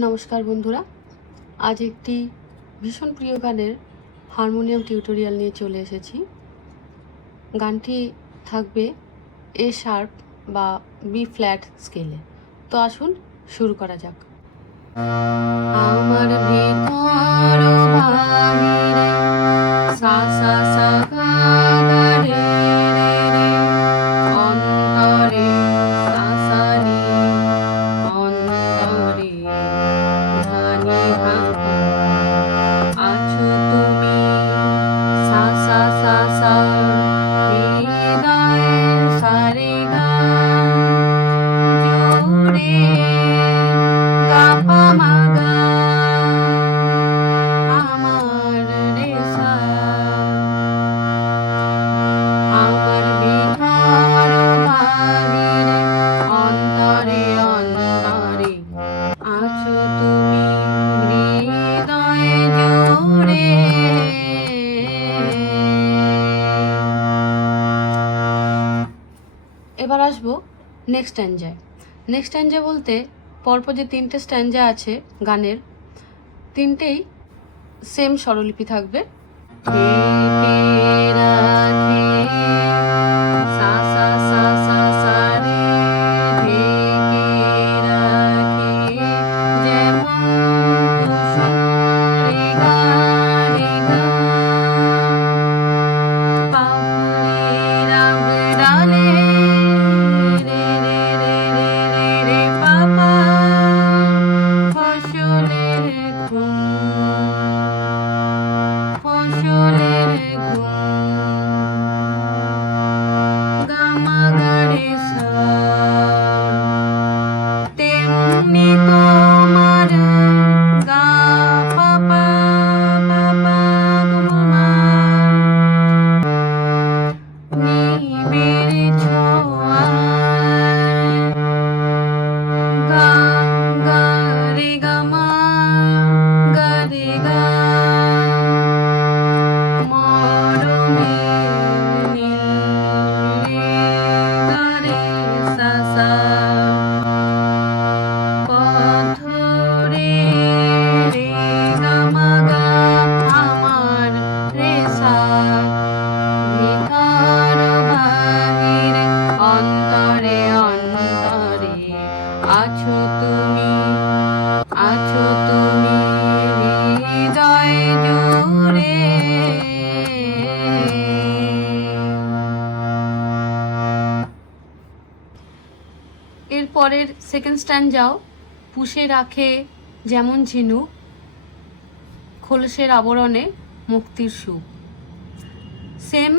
নমস্কার বন্ধুরা, আজ একটি ভীষণ প্রিয় গানের হারমোনিয়াম টিউটোরিয়াল নিয়ে চলে এসেছি। গানটি থাকবে এ শার্প বা বি ফ্ল্যাট স্কেলে। তো আসুন শুরু করা যাক। আমার ভিতর বাহিরে সা সা সা গা গা রে রে রে, অন্তরে সা সা নি, অন্তরে ধা নি ধা, আছো তুমি সা সা সা সা, হৃদয়ে সা রে গা, জোরে গা পা মা গা, আমার রে সা। আমার ভিতর বাহিরে অন্তরে অন্তরে আছো তুমি, হৃদয়ে জুড়ে। এবার আসবো নেক্সট স্ট্যাঞ্জায়। নেক্সট স্ট্যাঞ্জা বলতে পরপর যে তিনটে স্ট্যাঞ্জা আছে গানের, তিনটেই সেম স্বরলিপি থাকবে। ঢেকে রাখে সা সা সা সা সা রে, ঢেকে রাখে যেমন কুসুম রে গা রে গা, পাপড়ির আবডালে রে রে রে রে রে রে পাপা, ফসলের ঘুম, ফসলের ঘুম, গামা গারে সা। তেমনি তোমার গা পাপা পাপা গোমা, নিবিড় ছোঁয়ায় গা গা রে গা মা গা রে গা, মরমের নীল রে গা রে সা সা, পথরে রে গা মা গা, আমার রে সা। ভিতর বাহিরে অন্তরে অন্তরে আছো তুমি, আছো তুমি, হৃদয় জুড়ে। এরপরের সেকেন্ড স্ট্যাঞ্জাও পুষে রাখে যেমন ঝিনুক, খোলসের আবরণে মুক্তির সুখ। সেম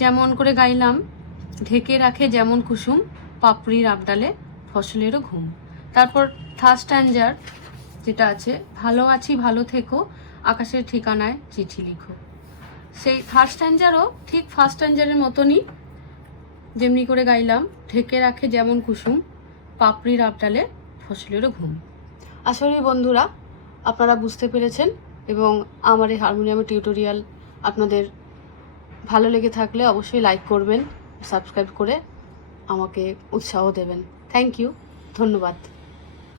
যেমন করে গাইলাম, ঢেকে রাখে যেমন কুসুম, পাপড়ির আবডালে ফসলেরও ঘুম। তারপর থার্ড স্ট্যাঞ্জার যেটা আছে, ভালো আছি ভালো থেকো, আকাশের ঠিকানায় চিঠি লিখো। সেই থার্ড স্ট্যাঞ্জারও ঠিক ফার্স্ট স্ট্যাঞ্জারের মতনই, যেমনি করে গাইলাম, ঢেকে রাখে যেমন কুসুম, পাপড়ির আবডালে ফসলেরও ঘুম। আশা করি বন্ধুরা আপনারা বুঝতে পেরেছেন, এবং আমার এই হারমোনিয়ামের টিউটোরিয়াল আপনাদের ভালো লেগে থাকলে অবশ্যই লাইক করবেন, সাবস্ক্রাইব করে আমাকে উৎসাহ দেবেন। থ্যাংক ইউ, ধন্যবাদ।